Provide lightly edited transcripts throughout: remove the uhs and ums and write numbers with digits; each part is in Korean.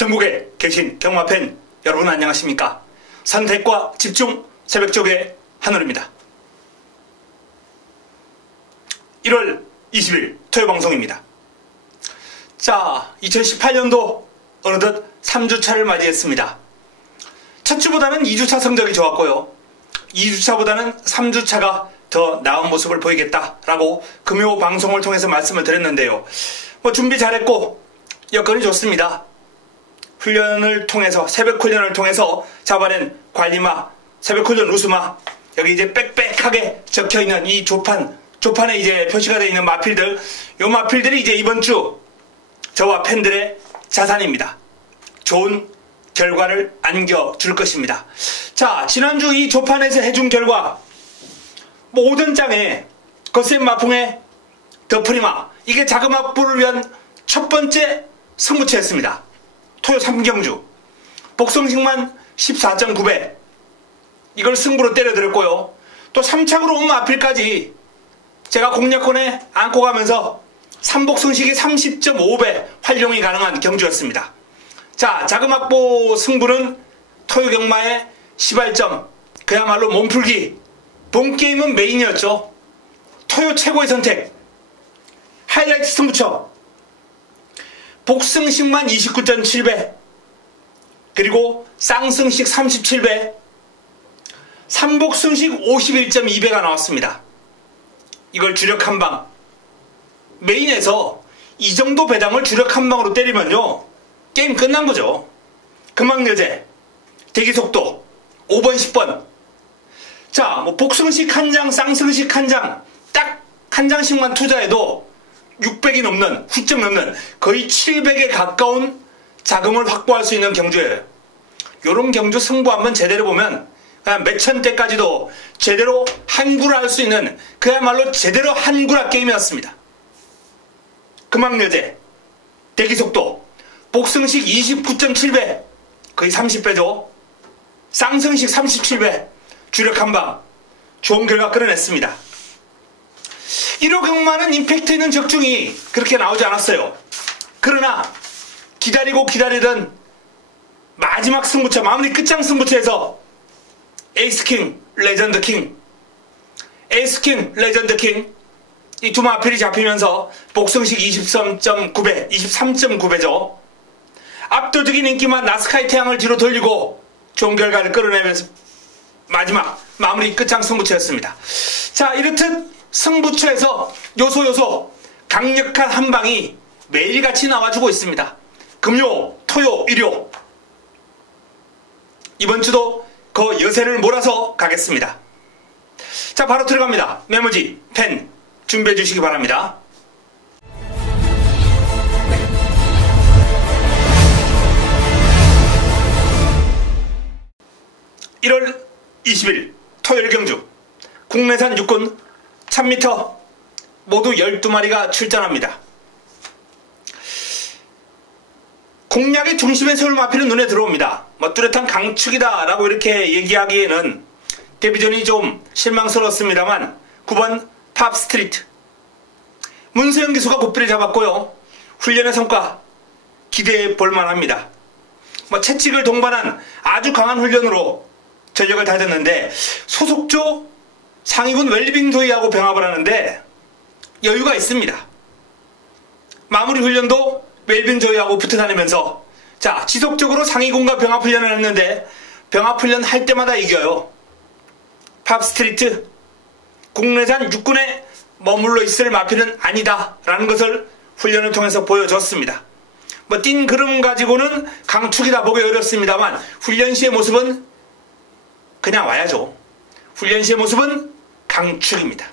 전국에 계신 경마팬 여러분 안녕하십니까? 선택과 집중 새벽쪽의 한울입니다. 1월 20일 토요방송입니다. 자, 2018년도 어느덧 3주차를 맞이했습니다. 첫 주보다는 2주차 성적이 좋았고요. 2주차보다는 3주차가 더 나은 모습을 보이겠다라고 금요 방송을 통해서 말씀을 드렸는데요. 준비 잘했고 여건이 좋습니다. 훈련을 통해서, 새벽 훈련을 통해서 잡아낸 관리마, 새벽 훈련 우수마, 여기 이제 빽빽하게 적혀있는 이 조판에 이제 표시가 되어 있는 마필들, 요 마필들이 이제 이번 주 저와 팬들의 자산입니다. 좋은 결과를 안겨줄 것입니다. 자, 지난주 이 조판에서 해준 결과, 5등장에 거센 마풍의 더프리마, 이게 자금확보를 위한 첫 번째 승부처였습니다. 토요 3경주 복성식만 14.9배 이걸 승부로 때려드렸고요. 또 3착으로 온 마필까지 제가 공략권에 안고 가면서 삼복승식이 30.5배 활용이 가능한 경주였습니다. 자, 자금확보 승부는 토요 경마의 시발점, 그야말로 몸풀기, 본게임은 메인이었죠. 토요 최고의 선택, 하이라이트 승부처 복승식만 29.7배, 그리고 쌍승식 37배, 삼복승식 51.2배가 나왔습니다. 이걸 주력 한방, 메인에서 이 정도 배당을 주력 한방으로 때리면요 게임 끝난 거죠. 금왕여제, 대기속도 5번 10번. 자, 복승식 한 장, 쌍승식 한 장, 딱 한 장씩만 투자해도 600이 넘는, 훌쩍 넘는, 거의 700에 가까운 자금을 확보할 수 있는 경주예요. 요런 경주 승부 한번 제대로 보면 그냥 몇천 대까지도 제대로 한구를 할 수 있는, 그야말로 제대로 한구라 게임이었습니다. 금왕여제, 대기속도, 복승식 29.7배, 거의 30배죠. 쌍승식 37배, 주력 한방, 좋은 결과 끌어냈습니다. 1호 경마는 임팩트 있는 적중이 그렇게 나오지 않았어요. 그러나 기다리고 기다리던 마지막 승부처, 마무리 끝장 승부처에서 에이스킹, 레전드킹, 에이스킹, 레전드킹 이 두 마필이 잡히면서 복승식 23.9배, 23.9배죠. 압도적인 인기만 나스카의 태양을 뒤로 돌리고 좋은 결과를 끌어내면서 마지막 마무리 끝장 승부처였습니다. 자, 이렇듯 승부처에서 요소 강력한 한방이 매일같이 나와주고 있습니다. 금요, 토요, 일요. 이번 주도 그 여세를 몰아서 가겠습니다. 자, 바로 들어갑니다. 메모지, 펜 준비해 주시기 바랍니다. (1월 20일) 토요일 경주 국내산 육군 1000m 모두 12마리가 출전합니다. 공략의 중심에 세울 마필은 눈에 들어옵니다. 뚜렷한 강축이다 라고 이렇게 얘기하기에는 데뷔전이 좀 실망스럽습니다만 9번 팝스트리트, 문세영 기수가 고삐를 잡았고요. 훈련의 성과 기대해 볼만합니다. 채찍을 동반한 아주 강한 훈련으로 전력을 다졌는데 소속조 상위군 웰빙 조이하고 병합을 하는데 여유가 있습니다. 마무리 훈련도 웰빙 조이하고 붙어 다니면서, 자, 지속적으로 상위군과 병합 훈련을 했는데 병합 훈련 할 때마다 이겨요. 팝스트리트, 국내산 육군에 머물러 있을 마필은 아니다 라는 것을 훈련을 통해서 보여줬습니다. 띈 그름 가지고는 강축이다 보기 어렵습니다만 훈련 시의 모습은 그냥 와야죠. 훈련 시의 모습은 강축입니다.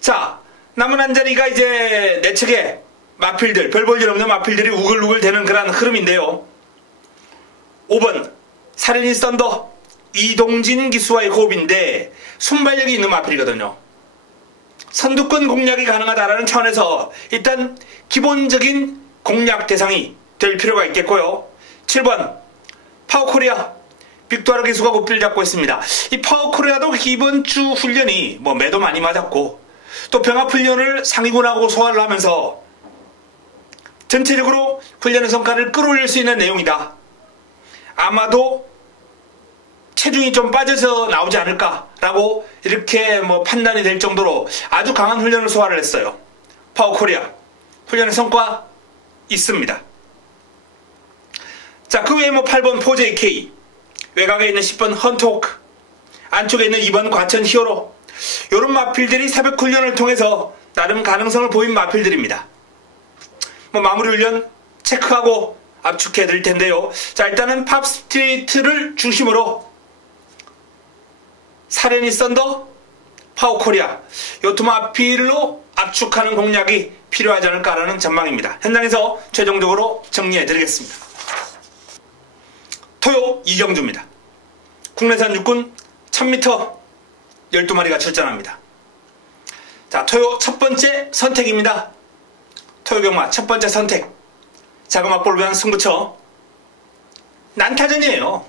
자, 남은 한 자리가 이제 내측에 마필들, 별 볼 일 없는 마필들이 우글우글 되는 그런 흐름인데요. 5번 사레니 썬더, 이동진 기수와의 호흡인데 순발력이 있는 마필이거든요. 선두권 공략이 가능하다라는 차원에서 일단 기본적인 공략 대상이 될 필요가 있겠고요. 7번 파워코리아, 빅토르 기수가 고삐를 잡고 있습니다. 이 파워코리아도 이번 주 훈련이 매도 많이 맞았고 또 병합 훈련을 상위군하고 소화를 하면서 전체적으로 훈련의 성과를 끌어올릴 수 있는 내용이다. 아마도 체중이 좀 빠져서 나오지 않을까라고 이렇게 판단이 될 정도로 아주 강한 훈련을 소화를 했어요. 파워코리아 훈련의 성과 있습니다. 자, 그 외에 8번 4JK, 외곽에 있는 10번 헌트호크, 안쪽에 있는 2번 과천 히어로, 이런 마필들이 새벽 훈련을 통해서 나름 가능성을 보인 마필들입니다. 마무리 훈련 체크하고 압축해 드릴 텐데요. 자, 일단은 팝스트리트를 중심으로 사레니 썬더, 파워코리아, 요 두 마필로 압축하는 공략이 필요하지 않을까라는 전망입니다. 현장에서 최종적으로 정리해 드리겠습니다. 토요 이경주입니다. 국내산 육군 1000m 12마리가 출전합니다. 자, 토요 첫 번째 선택입니다. 토요경마 첫 번째 선택. 자그막볼을 위한 승부처. 난타전이에요.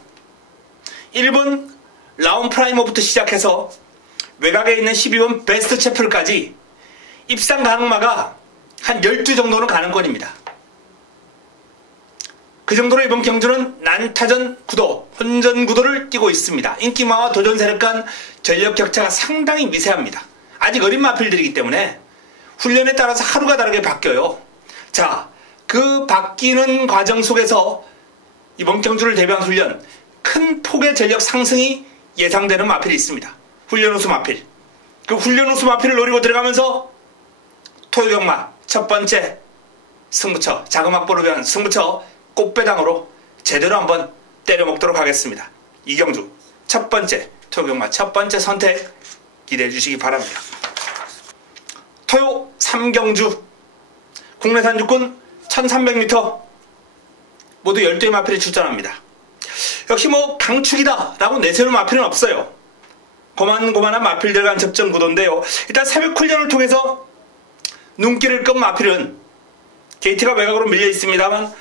1번 라운 프라이머부터 시작해서 외곽에 있는 12번 베스트 채플까지 입상 가능마가 한 12 정도는 가능권입니다. 그 정도로 이번 경주는 난타전 구도, 혼전 구도를 띄고 있습니다. 인기마와 도전 세력 간 전력 격차가 상당히 미세합니다. 아직 어린 마필들이기 때문에 훈련에 따라서 하루가 다르게 바뀌어요. 자, 그 바뀌는 과정 속에서 이번 경주를 대비한 훈련, 큰 폭의 전력 상승이 예상되는 마필이 있습니다. 훈련 우수 마필. 그 훈련 우수 마필을 노리고 들어가면서 토요경마 첫 번째 승부처, 자그막볼을 위한 승부처 꽃배당으로 제대로 한번 때려먹도록 하겠습니다. 이경주 첫 번째 토요경마 첫 번째 선택 기대해 주시기 바랍니다. 토요 3경주 국내산 육군 1300m 모두 12의 마필이 출전합니다. 역시 강축이다 라고 내세울 마필은 없어요. 고만고만한 마필들 간 접전 구도인데요. 일단 새벽 훈련을 통해서 눈길을 끈 마필은 게이트가 외곽으로 밀려 있습니다만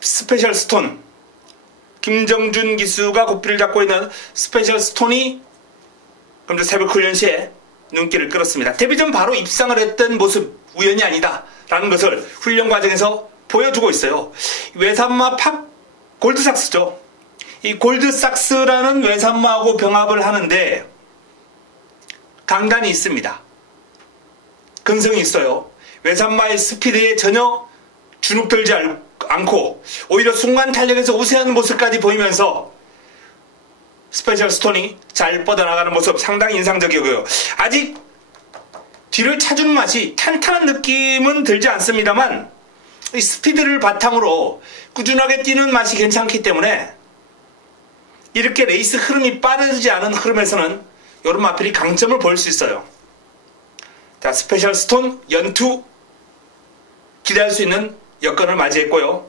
스페셜 스톤, 김정준 기수가 고삐를 잡고 있는 스페셜 스톤이 그럼 새벽 훈련 시에 눈길을 끌었습니다. 데뷔 전 바로 입상을 했던 모습 우연이 아니다 라는 것을 훈련 과정에서 보여주고 있어요. 외산마 팝 골드삭스죠. 이 골드삭스라는 외산마하고 병합을 하는데 강단이 있습니다. 근성이 있어요. 외산마의 스피드에 전혀 주눅들지 않고 오히려 순간 탄력에서 우세한 모습까지 보이면서 스페셜 스톤이 잘 뻗어나가는 모습 상당히 인상적이고요. 아직 뒤를 차주는 맛이 탄탄한 느낌은 들지 않습니다만 이 스피드를 바탕으로 꾸준하게 뛰는 맛이 괜찮기 때문에 이렇게 레이스 흐름이 빠르지 않은 흐름에서는 이런 마필이 강점을 보일 수 있어요. 자, 스페셜 스톤 연투 기대할 수 있는 여건을 맞이했고요.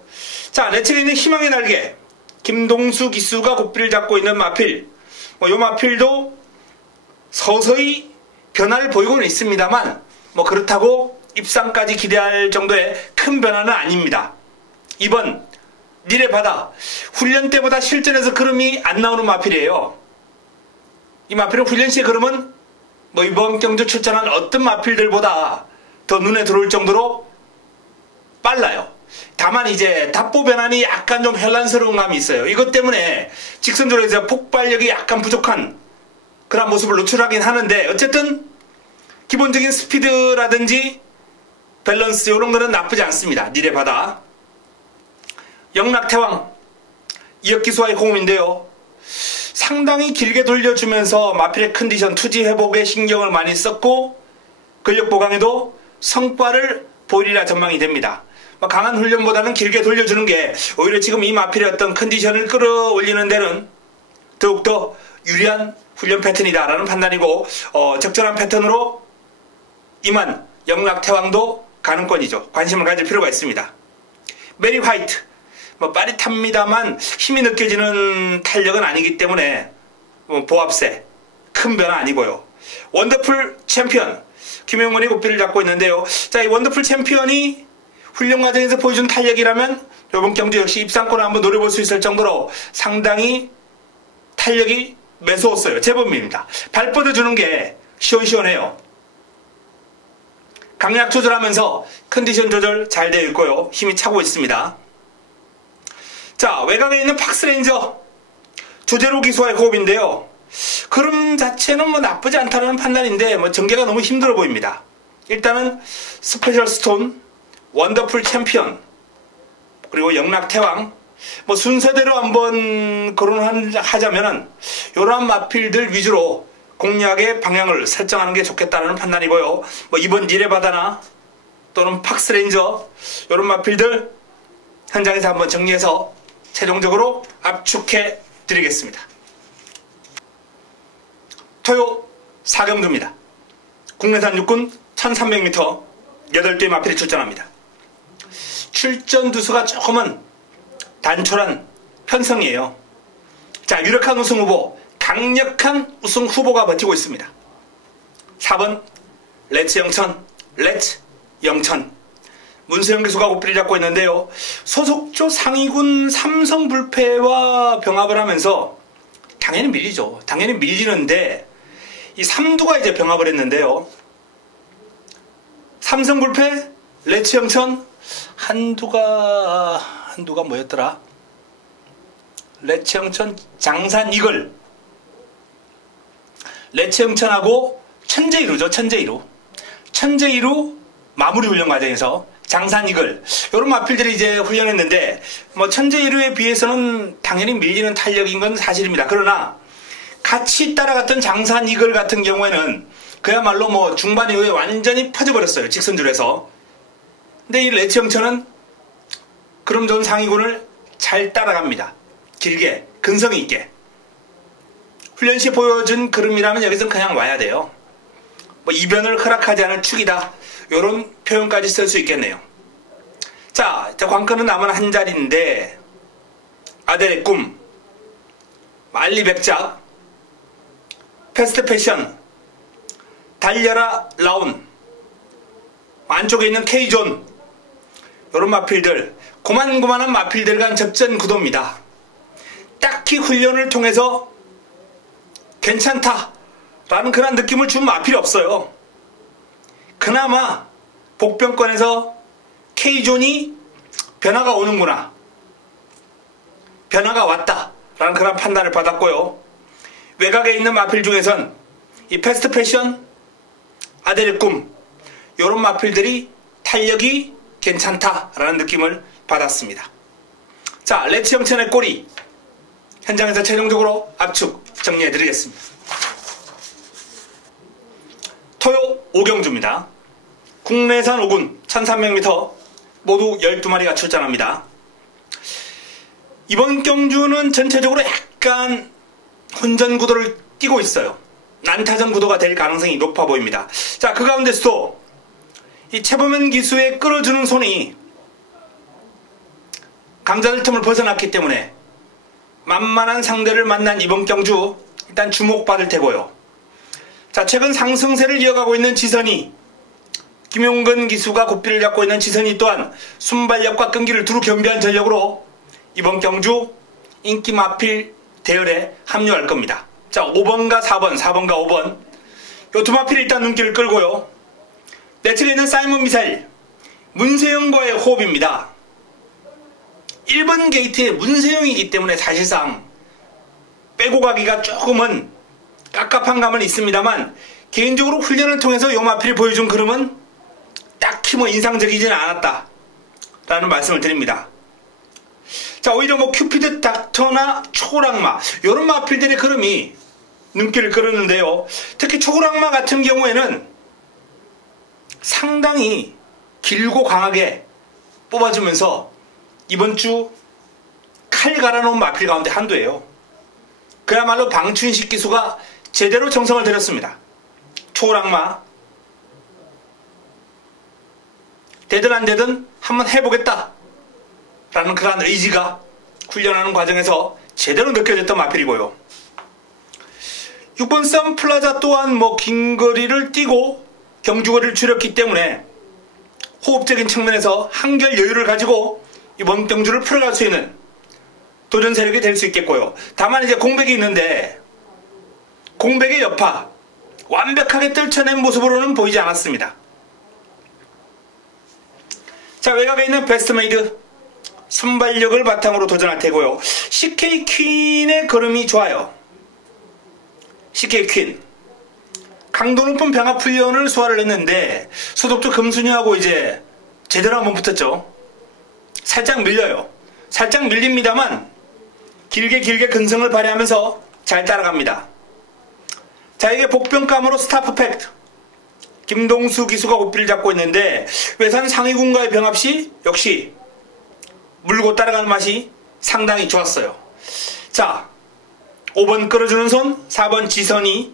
자, 내 측에 있는 희망의 날개 김동수 기수가 고삐를 잡고 있는 마필, 이 마필도 서서히 변화를 보이고는 있습니다만 그렇다고 입상까지 기대할 정도의 큰 변화는 아닙니다. 2번 닐의 바다, 훈련 때보다 실전에서 걸음이 안 나오는 마필이에요. 이 마필은 훈련 시의 걸음은 이번 경주 출전한 어떤 마필들보다 더 눈에 들어올 정도로 빨라요. 다만 이제 답보 변환이 약간 좀 혼란스러운 감이 있어요. 이것 때문에 직선적으로 해서 폭발력이 약간 부족한 그런 모습을 노출하긴 하는데 어쨌든 기본적인 스피드라든지 밸런스 이런 거는 나쁘지 않습니다. 닐의 바다. 영락태왕 이역기수와의 호흡인데요. 상당히 길게 돌려주면서 마필의 컨디션 투지 회복에 신경을 많이 썼고 근력 보강에도 성과를 보이리라 전망이 됩니다. 강한 훈련보다는 길게 돌려주는 게 오히려 지금 이 마필의 어떤 컨디션을 끌어올리는 데는 더욱더 유리한 훈련 패턴이다라는 판단이고 적절한 패턴으로 임한 영락태왕도 가능권이죠. 관심을 가질 필요가 있습니다. 메리 화이트 빠릿합니다만 힘이 느껴지는 탄력은 아니기 때문에 보합세 큰 변화 아니고요. 원더풀 챔피언 김영원이 고삐를 잡고 있는데요. 자, 이 원더풀 챔피언이 훈련 과정에서 보여준 탄력이라면 이번 경주 역시 입상권을 한번 노려볼 수 있을 정도로 상당히 탄력이 매서웠어요. 제법입니다. 발 뻗어주는 게 시원시원해요. 강약 조절하면서 컨디션 조절 잘 되어 있고요. 힘이 차고 있습니다. 자, 외곽에 있는 팍스레인저 조제로 기수와의 호흡인데요. 그럼 자체는 뭐 나쁘지 않다는 판단인데 뭐 전개가 너무 힘들어 보입니다. 일단은 스페셜 스톤, 원더풀 챔피언, 그리고 영락태왕, 뭐 순서대로 한번 거론하자면은 이러한 마필들 위주로 공략의 방향을 설정하는 게 좋겠다는 판단이고요. 뭐 이번 니레바다나 또는 팍스레인저 이런 마필들 현장에서 한번 정리해서 최종적으로 압축해 드리겠습니다. 토요 4경주입니다. 국내산 육군 1300m 8개 마필이 출전합니다. 출전 두수가 조금은 단촐한 편성이에요. 자, 유력한 우승 후보, 강력한 우승 후보가 버티고 있습니다. 4번 레츠 영천 문세영 기수가 고삐를 잡고 있는데요. 소속조 상위군 삼성불패와 병합을 하면서 당연히 밀리죠. 당연히 밀리는데 이 삼두가 이제 병합을 했는데요. 삼성불패, 레츠 영천, 한두가 뭐였더라? 레츠 영천, 장산 이글, 레츠 영천하고 천재이루죠. 천재이루 마무리 훈련 과정에서 장산 이글 이런 마필들이 이제 훈련했는데 뭐 천재이루에 비해서는 당연히 밀리는 탄력인 건 사실입니다. 그러나 같이 따라갔던 장산 이글 같은 경우에는 그야말로 뭐 중반 이후에 완전히 퍼져버렸어요. 직선줄에서. 근데 이 레츠 영천은 그럼 전 상위군을 잘 따라갑니다. 길게 근성이 있게. 훈련 시 보여준 그름이라면 여기서 그냥 와야 돼요. 뭐 이변을 허락하지 않을 축이다. 이런 표현까지 쓸 수 있겠네요. 자, 관건은 남은 한 자리인데 아델의 꿈, 만리백작, 패스트 패션, 달려라 라온, 안쪽에 있는 K존 이런 마필들, 고만고만한 마필들 간 접전 구도입니다. 딱히 훈련을 통해서 괜찮다라는 그런 느낌을 준 마필이 없어요. 그나마 복병권에서 K존이 변화가 오는구나, 변화가 왔다라는 그런 판단을 받았고요. 외곽에 있는 마필 중에선 이 패스트 패션, 아델의 꿈 이런 마필들이 탄력이 괜찮다라는 느낌을 받았습니다. 자, 레츠 영천의 꼬리 현장에서 최종적으로 압축 정리해드리겠습니다. 토요 5경주입니다. 국내산 5군 1300m 모두 12마리가 출전합니다. 이번 경주는 전체적으로 약간 혼전 구도를 띠고 있어요. 난타전 구도가 될 가능성이 높아 보입니다. 자, 그 가운데서도 이 최범현 기수의 끌어주는 손이 강자들 틈을 벗어났기 때문에 만만한 상대를 만난 이번 경주 일단 주목받을 테고요. 자, 최근 상승세를 이어가고 있는 지선이, 김용근 기수가 고삐를 잡고 있는 지선이 또한 순발력과 끈기를 두루 겸비한 전력으로 이번 경주 인기 마필 대열에 합류할 겁니다. 자, 5번과 4번, 4번과 5번 요 두 마필이 일단 눈길을 끌고요. 내 측에 있는 사이먼 미사일 문세영과의 호흡입니다. 1번 게이트에 문세영이기 때문에 사실상 빼고 가기가 조금은 깝깝한 감은 있습니다만 개인적으로 훈련을 통해서 요 마필이 보여준 그림은 딱히 뭐 인상적이지는 않았다 라는 말씀을 드립니다. 자, 오히려 뭐 큐피드 닥터나 초고락마 요런 마필들의 그림이 눈길을 끌었는데요. 특히 초고락마 같은 경우에는 상당히 길고 강하게 뽑아주면서 이번 주 칼 갈아놓은 마필 가운데 한두예요. 그야말로 방춘식 기수가 제대로 정성을 들였습니다. 초고락마 되든 안 되든 한번 해보겠다 라는 그러한 의지가 훈련하는 과정에서 제대로 느껴졌던 마필이고요. 6번 썬플라자 또한 뭐 긴 거리를 뛰고 경주거리를 줄였기 때문에 호흡적인 측면에서 한결 여유를 가지고 이번 경주를 풀어갈 수 있는 도전 세력이 될 수 있겠고요. 다만 이제 공백이 있는데 공백의 여파 완벽하게 떨쳐낸 모습으로는 보이지 않았습니다. 자, 외곽에 있는 베스트메이드 순발력을 바탕으로 도전할 테고요. CK 퀸의 걸음이 좋아요. CK 퀸 강도 높은 병합 훈련을 소화를 했는데 소독도 금순이하고 이제 제대로 한번 붙었죠. 살짝 밀려요. 살짝 밀립니다만 길게 근성을 발휘하면서 잘 따라갑니다. 자, 이게 복병감으로 스타프 팩트 김동수 기수가 고삐를 잡고 있는데 외산 상위군과의 병합 시 역시 물고 따라가는 맛이 상당히 좋았어요. 자, 5번 끌어주는 손, 4번 지선이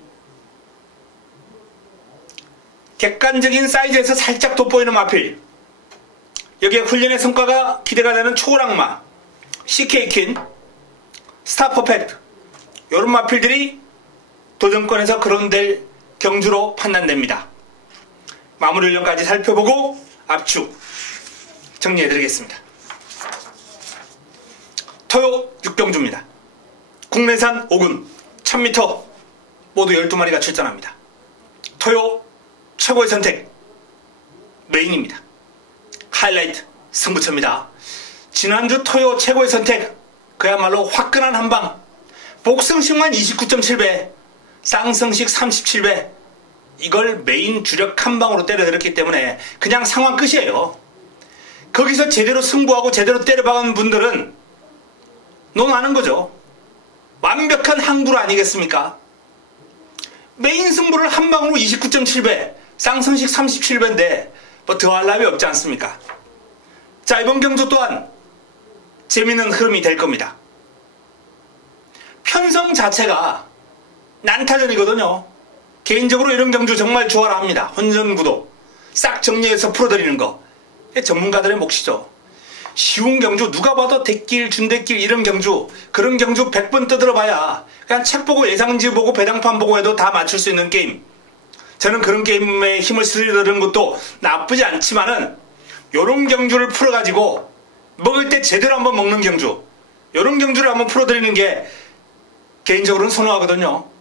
객관적인 사이즈에서 살짝 돋보이는 마필, 여기에 훈련의 성과가 기대가 되는 초월악마 CK 퀸, 스타 퍼펙트, 이런 마필들이 도전권에서 거론될 경주로 판단됩니다. 마무리 훈련까지 살펴보고 압축 정리해드리겠습니다. 토요 6경주입니다. 국내산 5군 1000m 모두 12마리가 출전합니다. 토요 최고의 선택 메인입니다. 하이라이트 승부처입니다. 지난주 토요 최고의 선택 그야말로 화끈한 한방, 복승식만 29.7배, 쌍승식 37배, 이걸 메인 주력 한방으로 때려들었기 때문에 그냥 상황 끝이에요. 거기서 제대로 승부하고 제대로 때려박은 분들은 논 아는 거죠. 완벽한 항구로 아니겠습니까? 메인 승부를 한방으로 29.7배, 쌍승식 37배인데 뭐 더할 나위 없지 않습니까? 자, 이번 경주 또한 재미있는 흐름이 될 겁니다. 편성 자체가 난타전이거든요. 개인적으로 이런 경주 정말 좋아라 합니다. 혼전구도 싹 정리해서 풀어드리는 거 전문가들의 몫이죠. 쉬운 경주, 누가 봐도 대길, 준대길 이런 경주, 그런 경주 100번 떠들어봐야 그냥 책 보고 예상지 보고 배당판 보고 해도 다 맞출 수 있는 게임. 저는 그런 게임에 힘을 쓰려는 것도 나쁘지 않지만은 요런 경주를 풀어가지고 먹을 때 제대로 한번 먹는 경주, 요런 경주를 한번 풀어드리는 게 개인적으로는 선호하거든요.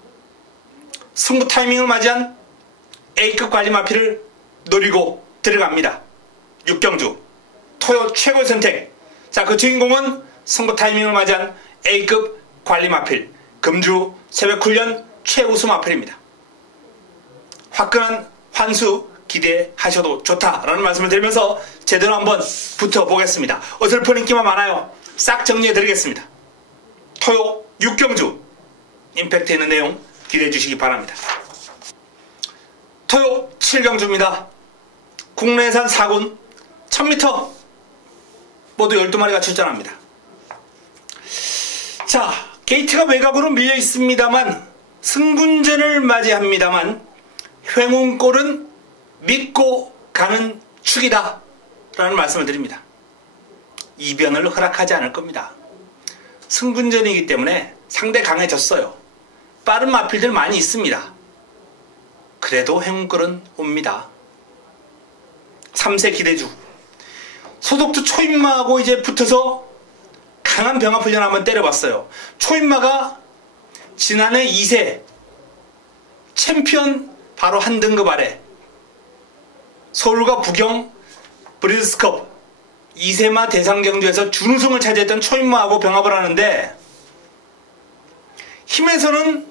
승부 타이밍을 맞이한 A급 관리 마피를 노리고 들어갑니다. 6경주 토요 최고의 선택. 자, 그 주인공은 승부 타이밍을 맞이한 A급 관리 마필, 금주 새벽훈련 최우수 마필입니다. 화끈한 환수 기대하셔도 좋다라는 말씀을 드리면서 제대로 한번 붙어보겠습니다. 어설픈 인기만 많아요. 싹 정리해드리겠습니다. 토요 6경주 임팩트 있는 내용 기대해 주시기 바랍니다. 토요 7경주입니다. 국내산 4군 1000m 모두 12마리가 출전합니다. 자, 게이트가 외곽으로 밀려 있습니다만 승군전을 맞이합니다만 횡운골은 믿고 가는 축이다 라는 말씀을 드립니다. 이변을 허락하지 않을 겁니다. 승군전이기 때문에 상대 강해졌어요. 빠른 마필들 많이 있습니다. 그래도 횡운골은 옵니다. 3세 기대주 소독주 초인마하고 이제 붙어서 강한 병합 훈련 한번 때려봤어요. 초인마가 지난해 2세 챔피언 바로 한 등급 아래 서울과 부경 브리드스컵 2세마 대상경주에서 준우승을 차지했던 초인마하고 병합을 하는데 힘에서는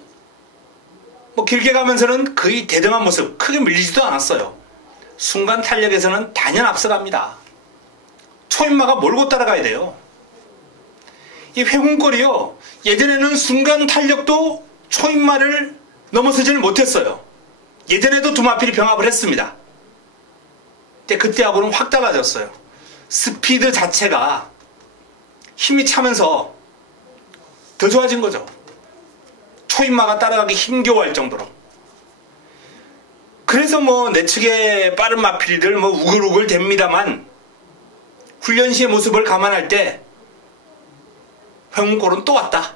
뭐 길게 가면서는 거의 대등한 모습, 크게 밀리지도 않았어요. 순간 탄력에서는 단연 앞서갑니다. 초인마가 몰고 따라가야 돼요. 이 회군골이요, 예전에는 순간 탄력도 초인마를 넘어서지를 못했어요. 예전에도 두 마필이 병합을 했습니다. 근데 그때하고는 확 달라졌어요. 스피드 자체가 힘이 차면서 더 좋아진 거죠. 초인마가 따라가기 힘겨워할 정도로. 그래서 뭐 내측의 빠른 마필들 뭐 우글우글 됩니다만 훈련 시의 모습을 감안할 때 회군골은 또 왔다.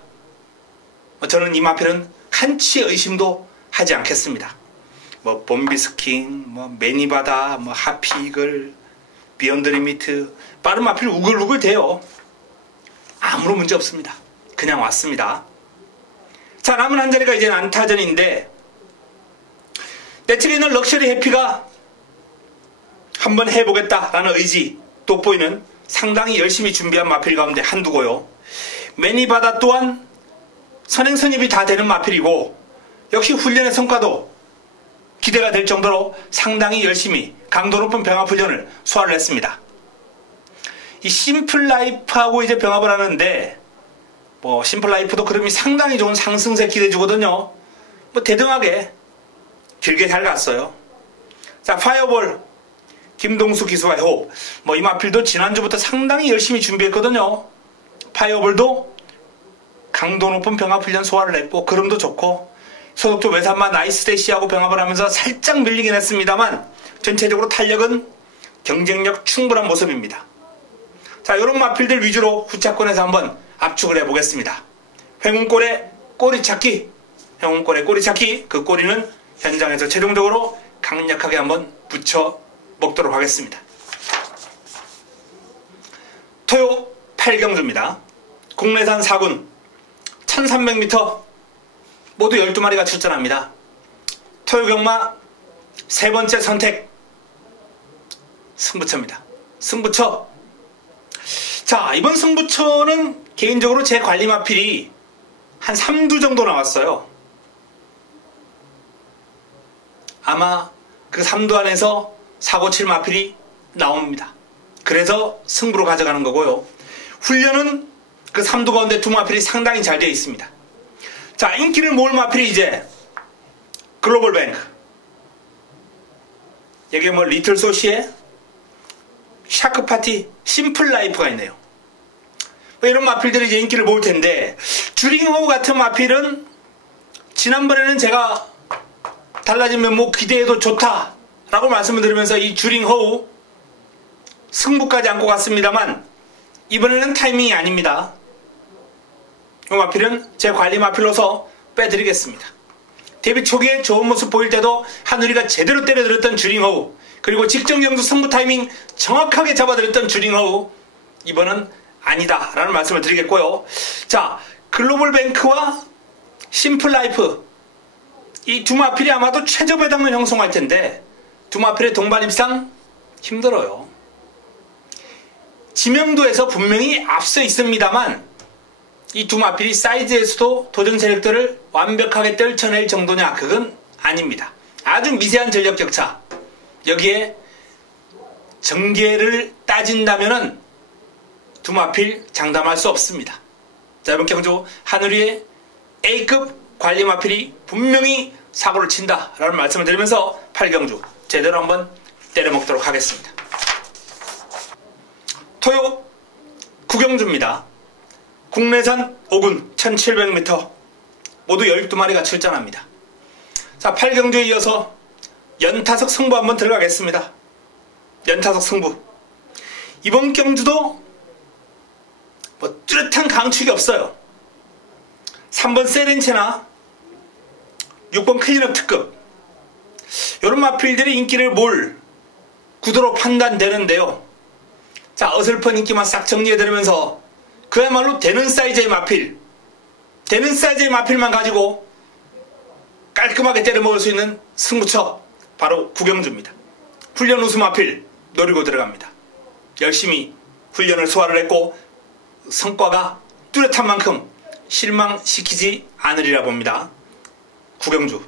저는 이 마필은 한치의 의심도 하지 않겠습니다. 뭐 봄비스킹, 뭐 매니바다, 뭐 하피이글, 비욘드 리미트, 빠른 마필 우글우글 돼요. 아무런 문제 없습니다. 그냥 왔습니다. 자, 남은 한 자리가 이제 난타전인데 내 측에 있는 럭셔리 해피가 한번 해보겠다라는 의지 돋보이는 상당히 열심히 준비한 마필 가운데 한두고요. 매니바다 또한 선행선입이 다 되는 마필이고 역시 훈련의 성과도 기대가 될 정도로 상당히 열심히 강도 높은 병합 훈련을 소화를 했습니다. 이 심플라이프하고 이제 병합을 하는데 심플라이프도 그림이 상당히 좋은 상승세 기대주거든요. 대등하게 길게 잘 갔어요. 자, 파이어볼 김동수 기수와의 호흡. 이 마필도 지난주부터 상당히 열심히 준비했거든요. 파이어볼도 강도 높은 병합 훈련 소화를 했고 그림도 좋고 소속조 외산마 나이스 대시하고 병합을 하면서 살짝 밀리긴 했습니다만 전체적으로 탄력은 경쟁력 충분한 모습입니다. 자, 이런 마필들 위주로 후차권에서 한번 압축을 해보겠습니다. 횡운골의 꼬리찾기, 횡운골의 꼬리찾기, 그 꼬리는 현장에서 최종적으로 강력하게 한번 붙여 먹도록 하겠습니다. 토요 8경주입니다. 국내산 4군 1300m 모두 12마리가 출전합니다. 토요경마 세 번째 선택 승부처입니다. 승부처. 자, 이번 승부처는 개인적으로 제 관리 마필이 한 3두 정도 나왔어요. 아마 그 3두 안에서 사고 칠 마필이 나옵니다. 그래서 승부로 가져가는 거고요. 훈련은 그 3두 가운데 두 마필이 상당히 잘 되어 있습니다. 자, 인기를 모을 마필이 이제 글로벌 뱅크, 여기에 리틀 소시에 샤크 파티, 심플 라이프가 있네요. 이런 마필들이 이제 인기를 모을 텐데, 주링호우 같은 마필은 지난번에는 제가 달라지면 기대해도 좋다라고 말씀을 드리면서 이 주링호우 승부까지 안고 갔습니다만 이번에는 타이밍이 아닙니다. 이 마필은 제 관리 마필로서 빼드리겠습니다. 데뷔 초기에 좋은 모습 보일 때도 하늘이가 제대로 때려들었던 주링호우, 그리고 직전 경주 승부 타이밍 정확하게 잡아들였던 주링호우, 이번은 아니다 라는 말씀을 드리겠고요. 자, 글로벌 뱅크와 심플 라이프, 이 두 마필이 아마도 최저배당을 형성할 텐데 두 마필의 동반 입상 힘들어요. 지명도에서 분명히 앞서 있습니다만 이 두 마필이 사이즈에서도 도전 세력들을 완벽하게 떨쳐낼 정도냐, 그건 아닙니다. 아주 미세한 전력 격차. 여기에 전개를 따진다면은 두 마필 장담할 수 없습니다. 자, 이번 경주 하늘위의 A급 관리 마필이 분명히 사고를 친다라는 말씀을 드리면서 8경주 제대로 한번 때려먹도록 하겠습니다. 토요 9경주입니다. 국내산 5군 1700m 모두 12마리가 출전합니다. 자, 8경주에 이어서 연타석 승부 한번 들어가겠습니다. 연타석 승부. 이번 경주도 뚜렷한 강축이 없어요. 3번 세렌체나 6번 클린업 특급, 이런 마필들이 인기를 몰 구도로 판단되는데요. 자, 어설픈 인기만 싹 정리해드리면서 그야말로 되는 사이즈의 마필, 되는 사이즈의 마필만 가지고 깔끔하게 때려먹을 수 있는 승부처, 바로 구경주입니다. 훈련 우수 마필 노리고 들어갑니다. 열심히 훈련을 소화를 했고 성과가 뚜렷한 만큼 실망시키지 않으리라 봅니다. 구경주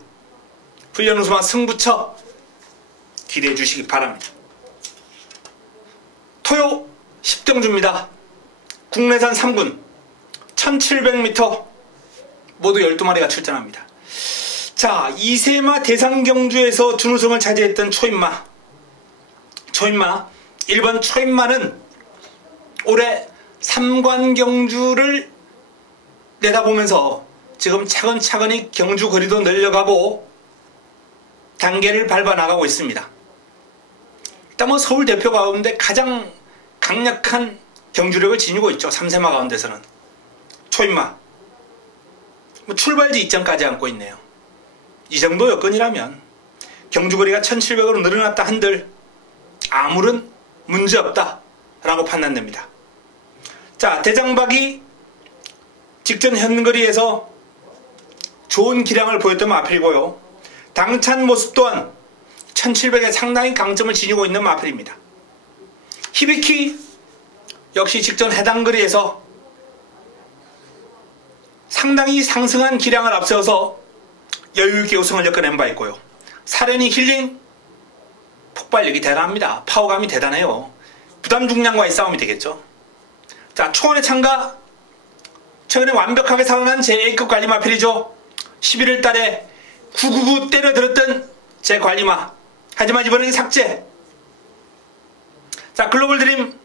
훈련 우수만 승부처 기대해 주시기 바랍니다. 토요 10경주입니다. 국내산 3군 1700m 모두 12마리가 출전합니다. 자, 이세마 대상경주에서 준우승을 차지했던 초인마 1번 초인마는 올해 3관 경주를 내다보면서 지금 차근차근히 경주 거리도 늘려가고 단계를 밟아 나가고 있습니다. 일단 서울 대표 가운데 가장 강력한 경주력을 지니고 있죠. 3세마 가운데서는 초인마 출발지 이점까지 안고 있네요. 이 정도 여건이라면 경주거리가 1700으로 늘어났다 한들 아무런 문제없다 라고 판단됩니다. 자, 대장박이 직전 현거리에서 좋은 기량을 보였던 마필이고요. 당찬 모습 또한 1700에 상당히 강점을 지니고 있는 마필입니다. 히비키 역시 직전 해당 거리에서 상당히 상승한 기량을 앞세워서 여유있게 우승을 엮어낸 바 있고요. 사레니 힐링 폭발력이 대단합니다. 파워감이 대단해요. 부담 중량과의 싸움이 되겠죠. 자, 초원의 참가 최근에 완벽하게 살아난 제 A급 관리마필이죠. 11월 달에 999 때려들었던 제 관리마. 하지만 이번엔 삭제. 자, 글로벌 드림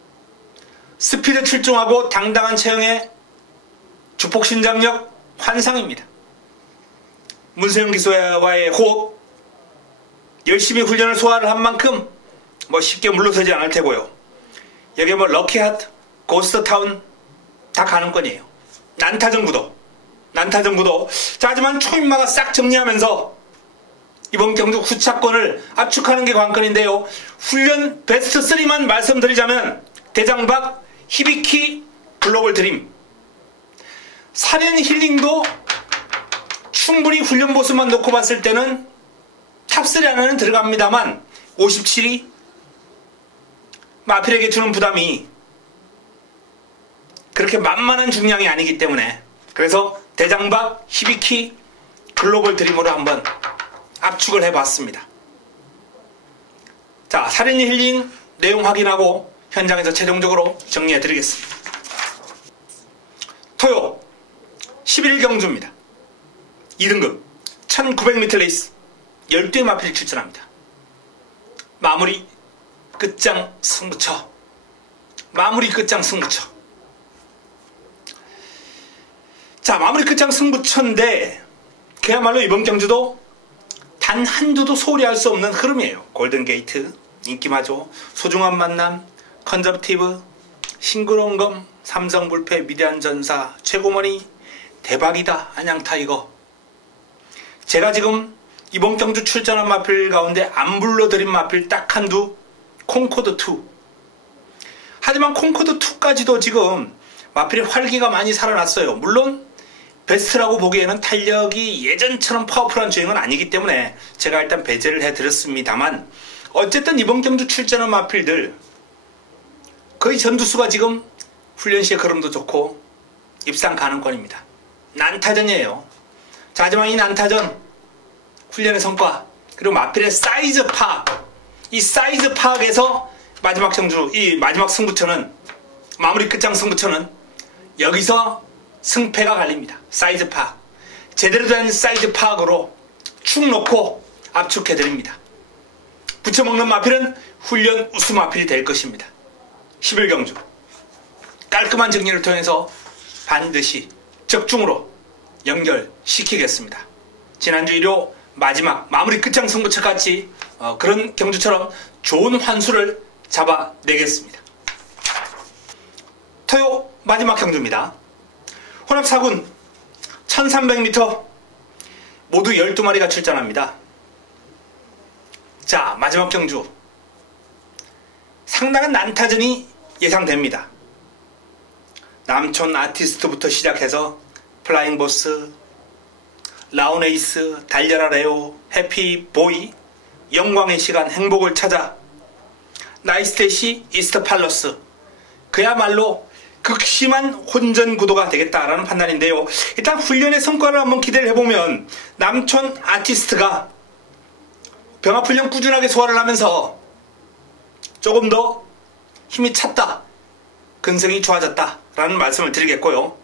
스피드 출중하고 당당한 체형의 주폭 신장력 환상입니다. 문세영 기수와의 호흡, 열심히 훈련을 소화를 한 만큼 쉽게 물러서지 않을 테고요. 여기에 럭키하트, 고스트타운 다 가능권이에요. 난타전구도. 자, 하지만 초인마가 싹 정리하면서 이번 경주 후차권을 압축하는 게 관건인데요. 훈련 베스트 3만 말씀드리자면 대장박, 히비키, 글로벌 드림. 사레니 힐링도 충분히 훈련 보수만 놓고 봤을 때는 탑3 안에는 들어갑니다만 57위 마필에게 주는 부담이 그렇게 만만한 중량이 아니기 때문에 그래서 대장박, 히비키, 글로벌 드림으로 한번 압축을 해봤습니다. 자, 사레니 힐링 내용 확인하고 현장에서 최종적으로 정리해드리겠습니다. 토요 11일 경주입니다. 2등급 1900m 레이스 12의 마필이 출전합니다. 마무리 끝장 승부처. 자, 마무리 끝장 승부처인데 그야말로 이번 경주도 단 한두도 소홀히 할 수 없는 흐름이에요. 골든게이트, 인기마저, 소중한 만남, 컨저티브, 싱그러운 검, 삼성불패, 위대한 전사, 최고머니, 대박이다, 안양타이거. 제가 지금 이번 경주 출전한 마필 가운데 안 불러드린 마필 딱 한두, 콩코드2. 하지만 콩코드2까지도 지금 마필의 활기가 많이 살아났어요. 물론 베스트라고 보기에는 탄력이 예전처럼 파워풀한 주행은 아니기 때문에 제가 일단 배제를 해드렸습니다만 어쨌든 이번 경주 출전한 마필들 거의 전두수가 지금 훈련시의 걸음도 좋고 입상 가능권입니다. 난타전이에요. 자, 하지만 이 난타전 훈련의 성과 그리고 마필의 사이즈 파악, 이 사이즈 파악에서 마지막 경주, 이 마지막 승부처는 마무리 끝장 승부처는 여기서 승패가 갈립니다. 사이즈 파악, 제대로 된 사이즈 파악으로 축 놓고 압축해드립니다. 붙여먹는 마필은 훈련 우수 마필이 될 것입니다. 11경주 깔끔한 정리를 통해서 반드시 적중으로 연결시키겠습니다. 지난주 일요 마지막 마무리 끝장 승부처 같이 그런 경주처럼 좋은 환수를 잡아내겠습니다. 토요 마지막 경주입니다. 혼합 4군 1300m 모두 12마리가 출전합니다. 자, 마지막 경주 상당한 난타전이 예상됩니다. 남촌 아티스트부터 시작해서 플라잉보스, 라운에이스, 달려라 레오, 해피보이, 영광의 시간, 행복을 찾아, 나이스테시, 이스트팔러스. 그야말로 극심한 혼전 구도가 되겠다라는 판단인데요. 일단 훈련의 성과를 한번 기대를 해보면 남촌 아티스트가 병합훈련 꾸준하게 소화를 하면서 조금 더 힘이 찼다, 근성이 좋아졌다 라는 말씀을 드리겠고요.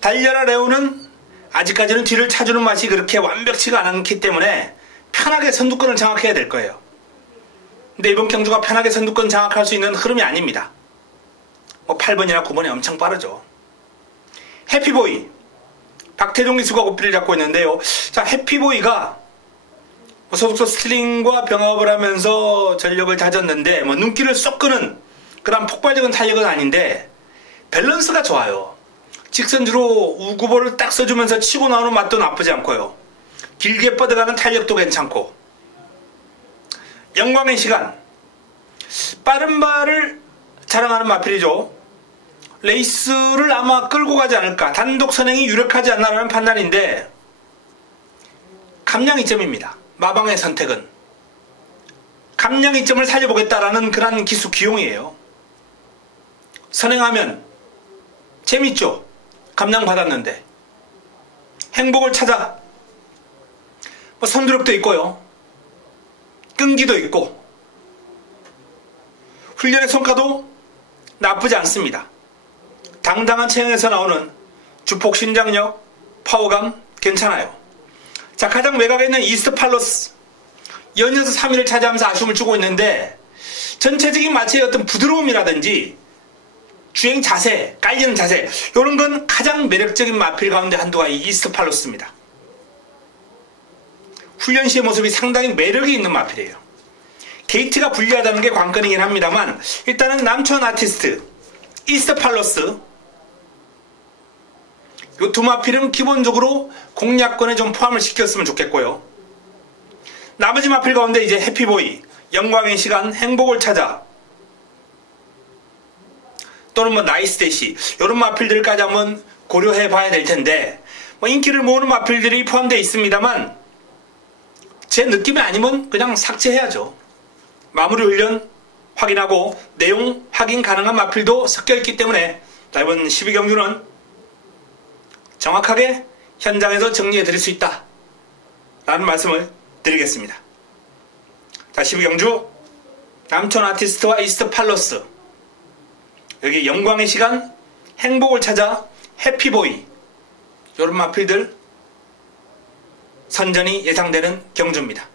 달려라 레오는 아직까지는 뒤를 차주는 맛이 그렇게 완벽치가 않기 때문에 편하게 선두권을 장악해야 될 거예요. 근데 이번 경주가 편하게 선두권 장악할 수 있는 흐름이 아닙니다. 8번이나 9번이 엄청 빠르죠. 해피보이, 박태종 기수가 고삐를 잡고 있는데요. 자, 해피보이가 소속소 스트링과 병합을 하면서 전력을 다졌는데 눈길을 쏙 끄는 그런 폭발적인 탄력은 아닌데 밸런스가 좋아요. 직선주로 우구보를 딱 써주면서 치고 나오는 맛도 나쁘지 않고요. 길게 뻗어가는 탄력도 괜찮고, 영광의 시간, 빠른 발을 자랑하는 마필이죠. 레이스를 아마 끌고 가지 않을까, 단독 선행이 유력하지 않나라는 판단인데 감량 이점입니다. 마방의 선택은 감량 이점을 살려보겠다라는 그런 기수 기용이에요. 선행하면 재밌죠. 감량 받았는데. 행복을 찾아. 뭐 선두력도 있고요. 끈기도 있고. 훈련의 성과도 나쁘지 않습니다. 당당한 체형에서 나오는 주폭 신장력, 파워감 괜찮아요. 자, 가장 외곽에 있는 이스트 팔로스. 연이어서 3위를 차지하면서 아쉬움을 주고 있는데 전체적인 마체의 어떤 부드러움이라든지 주행 자세, 깔리는 자세 이런 건 가장 매력적인 마필 가운데 한두가 이 이스트 팔로스입니다. 훈련 시의 모습이 상당히 매력이 있는 마필이에요. 게이트가 불리하다는 게 관건이긴 합니다만 일단은 남촌 아티스트, 이스트 팔로스 이 두 마필은 기본적으로 공략권에 좀 포함을 시켰으면 좋겠고요. 나머지 마필 가운데 이제 해피보이, 영광의 시간, 행복을 찾아 또는 뭐 나이스 대시 이런 마필들까지 한번 고려해 봐야 될 텐데 뭐 인기를 모으는 마필들이 포함되어 있습니다만 제 느낌이 아니면 그냥 삭제해야죠. 마무리 훈련 확인하고 내용 확인 가능한 마필도 섞여 있기 때문에 이번 12경주는 정확하게 현장에서 정리해 드릴 수 있다 라는 말씀을 드리겠습니다. 자, 12경주 남촌 아티스트와 이스트 팔로스, 여기 영광의 시간, 행복을 찾아, 해피보이 이런 마필들 선전이 예상되는 경주입니다.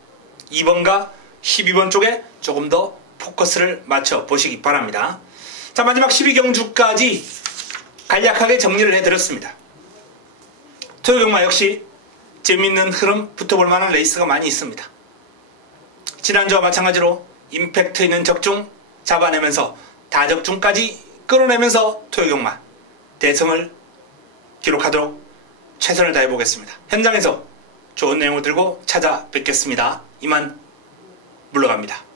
2번과 12번 쪽에 조금 더 포커스를 맞춰 보시기 바랍니다. 자, 마지막 12경주까지 간략하게 정리를 해드렸습니다. 토요경마 역시 재미있는 흐름 붙어볼 만한 레이스가 많이 있습니다. 지난주와 마찬가지로 임팩트 있는 적중 잡아내면서 다적중까지 끌어내면서 토요경마 대성을 기록하도록 최선을 다해 보겠습니다. 현장에서 좋은 내용을 들고 찾아뵙겠습니다. 이만 물러갑니다.